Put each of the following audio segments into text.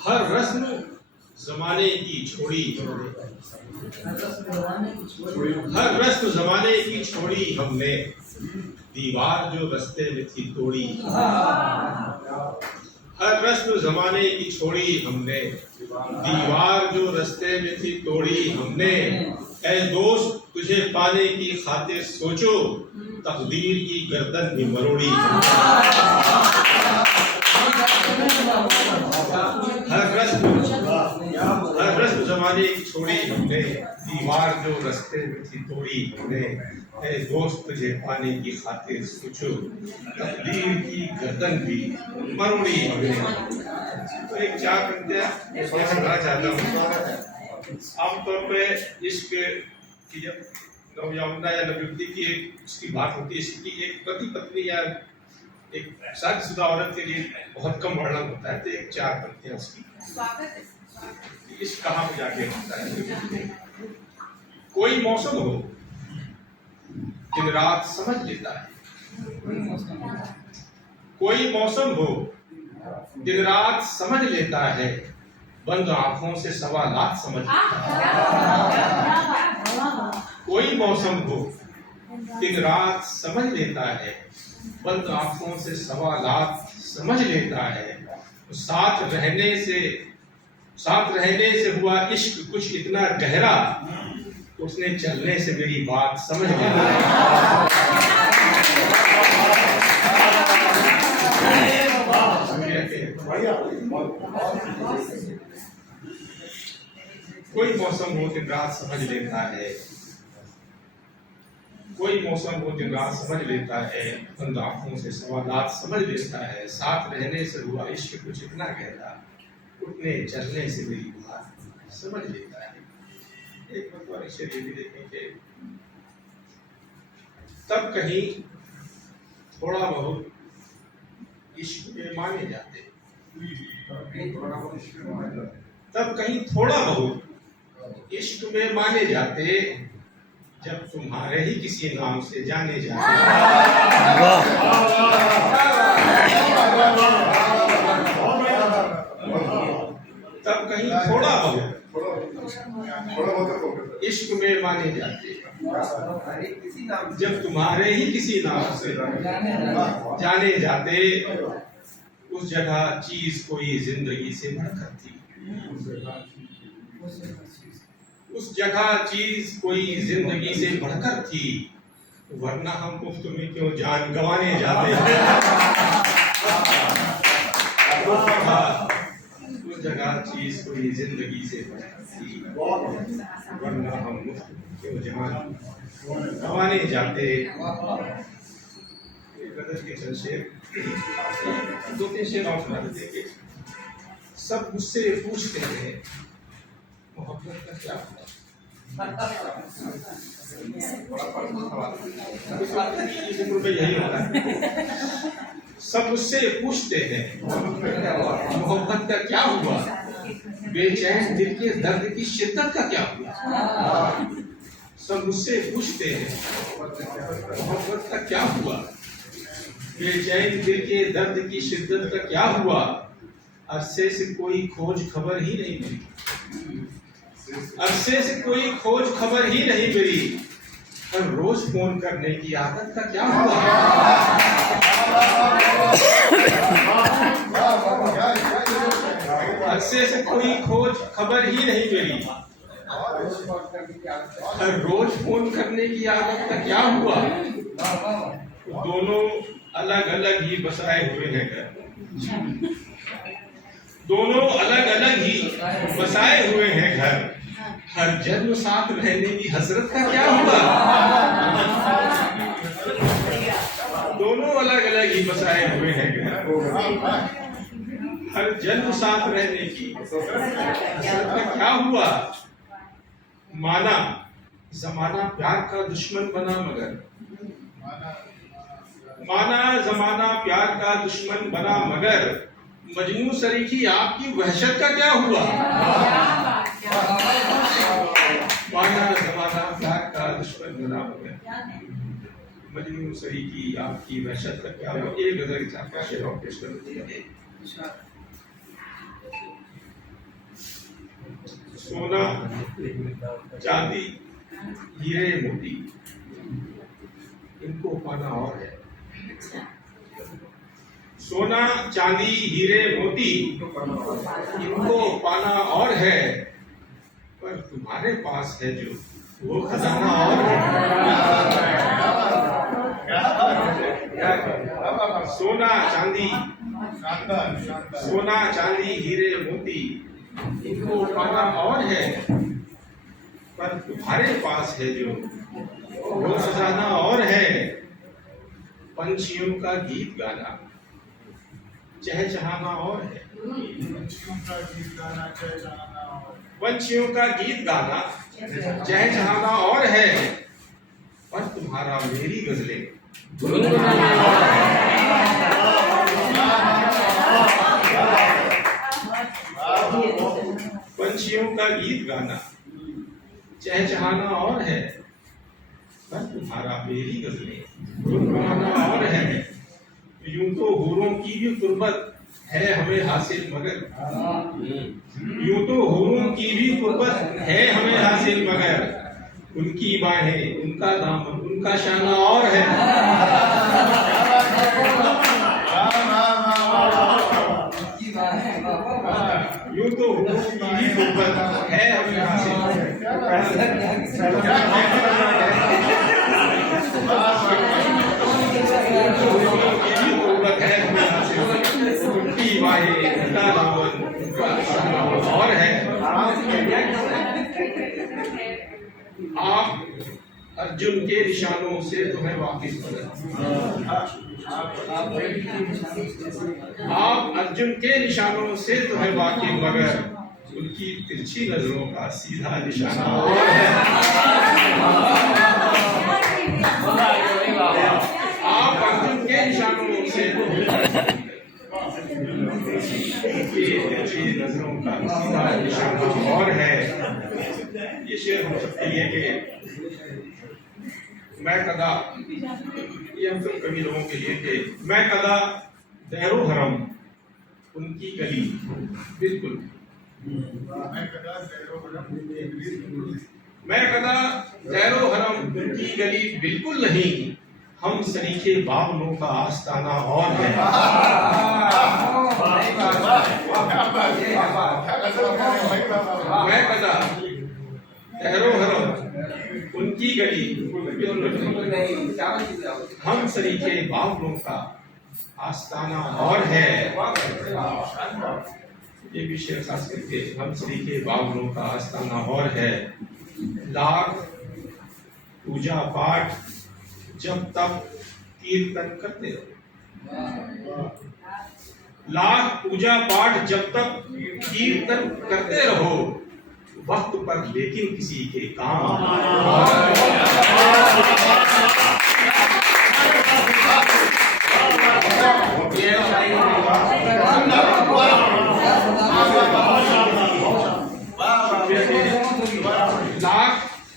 हर रस्म जमाने की छोड़ी, हर रस्म जमाने की छोड़ी हमने, दीवार जो रास्ते में थी तोड़ी। हर रस्म जमाने की छोड़ी हमने, दीवार जो रास्ते में थी तोड़ी हमने। ऐ दोस्त तुझे पाने की खातिर सोचो, तकदीर की गर्दन भी मरोड़ी। हर रस्म जमाने की छोड़ी हमने, दीवार जो रास्ते में थी तोड़ी हमने। ऐ दोस्त तुझे पाने की खातिर सोचो, तकदीर की गर्दन भी मरोड़ी हमने। तो एक चार पंक्तियां कहना चाहता हूँ। आमतौर पे इश्क की जब नवयौवना या नवयुवती की उसकी बात होती है, इसकी एक पति पत्नी या एक शादीशुदा औरत के लिए बहुत कम वर्णन होता है। तो एक चार पंक्तियां उसकी इस कहाँ पे जाके होता है। कोई मौसम हो दिन रात समझ लेता है, कोई मौसम हो दिन रात समझ लेता है, बंद आंखों से सवा लाख समझ लेता है। कोई मौसम हो दिन रात समझ लेता है, बंद आंखों से सवा लाख समझ लेता है। साथ रहने से हुआ इश्क कुछ इतना गहरा, उसने चलने से मेरी बात समझ लेना है। कोई मौसम हो दिन रात समझ लेता है, कोई मौसम हो दिन रात समझ लेता है, बंद आंखों से सवा लाख समझ लेता है। साथ रहने से हुआ इश्क कुछ इतना गहरा, उठने चलने से मेरी बात समझ लेता है। एक मतलब इसे ये भी देखेंगे, तब कहीं थोड़ा बहुत इश्क में माने जाते, तब कहीं थोड़ा बहुत इश्क में माने जाते, जब तुम्हारे ही किसी नाम से जाने जाते। तब कहीं थोड़ा बहुत इश्क में माने जाते, जब तुम्हारे ही किसी नाम से जाने जाते। उस जगह चीज कोई जिंदगी से बढ़कर थी, उस जगह चीज कोई जिंदगी से बढ़कर थी, वरना हम मुफ्त में क्यों जान गंवाने जाते हैं। उस जगह चीज कोई जिंदगी से बढ़कर थी, वरना हम मुफ्त में क्यों जान गंवाने जाते। के चल शेर, दो तीन शेर और सुना देंगे। सब मुझसे पूछते हैं मोहब्बत का क्या हुआ। यही होता है, सब मुझसे पूछते हैं मोहब्बत का क्या हुआ, बेचैन दिल के दर्द की शिद्दत का क्या हुआ। सब मुझसे पूछते हैं मोहब्बत का क्या हुआ, बेचैन दिल के दर्द की शिद्दत का क्या हुआ। अरसे से कोई खोज खबर ही नहीं मिली, अरसे से कोई खोज खबर ही नहीं मिली। हर रोज फोन करने की आदत का क्या हुआ। अरसे से कोई खोज खबर ही नहीं मिली, हर रोज फोन करने की आदत का क्या हुआ। दोनों अलग अलग ही बसाए हुए हैं घर, दोनों अलग अलग ही बसाए हुए हैं घर। हर जन्म साथ रहने की हसरत का क्या हुआ। दोनों अलग अलग ही बसाए हुए हैं घर, हर जन्म साथ रहने की हसरत का क्या हुआ। माना जमाना प्यार का दुश्मन बना मगर, माना जमाना प्यार का दुश्मन बना मगर, मजनू शरीकी आपकी वहशत का क्या हुआ। माना जमाना प्यार का दुश्मन बना मगर, मजनू सही की आपकी वहशत का क्या हो, एक गजल के साथ शेर और पेश कर दिया। सोना चांदी हीरे मोती इनको पाना और है। सोना चांदी हीरे मोती इनको पाना और है, पर तुम्हारे पास है जो वो खजाना और है। सोना चांदी हीरे मोती इनको पाना और है, पर तुम्हारे पास है जो वो खजाना और है। पंछियों का गीत गाना चहचहाना और है। पंछियों का गीत गाना चहचहाना और है, पर तुम्हारा मेरी गजलें पंछियों का गीत गाना चहचहाना और है, पर तुम्हारा मेरी गजलें गुनगुनाना और है। यूं तो हूरों की भी कुर्बत है हमें हासिल मगर, यूं तो हूरों की भी कुर्बत है हमें हासिल मगर, उनकी बाहें उनका दामन उनका शाना और है। यूं तो हूरों की भी कुर्बत है हमें हासिल और है। आप अर्जुन के निशानों से तुम्हें वाकिफ आप अर्जुन के निशानों से तुम्हें वाकिफ मगर, उनकी तिरछी नजरों का सीधा निशाना और है। आप अर्जुन के निशानों से नजरों का सीधा निशाना और है। ये शेर हम सबके लिए कि मैं कदा, ये हम सब कभी लोगों के लिए कि मैं कदा दैरो हरम उनकी गली बिल्कुल, मैं कदा दैरो हरम उनकी गली बिल्कुल नहीं, हम सरीखे बावलों का आस्ताना और है। मैं कदा दैरो हरम उनकी गली हम सरीखे बावलों का आस्ताना और है। ये भी शेर खास करके हम सरीखे बावलों का आस्ताना और है। लाख पूजा पाठ जब तक कीर्तन करते रहो, लाख पूजा पाठ जब तक कीर्तन करते रहो, वक्त पर लेकिन किसी के काम लाख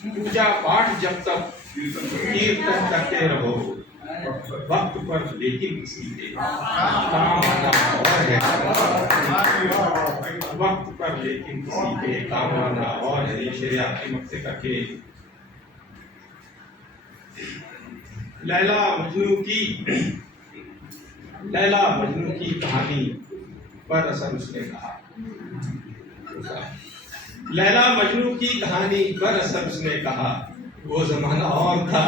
पूजा पाठ जब तक कीर्तन करते रहो, वक्त पर लेकिन किसी के काम आना और है। वक्त पर लेकिन किसी के काम आना और है। ये शेर आपकी मक्ते का के लैला मजनू की कहानी पर असर उसने कहा। लैला मजनू की कहानी पर असर उसने कहा, वो जमाना और था।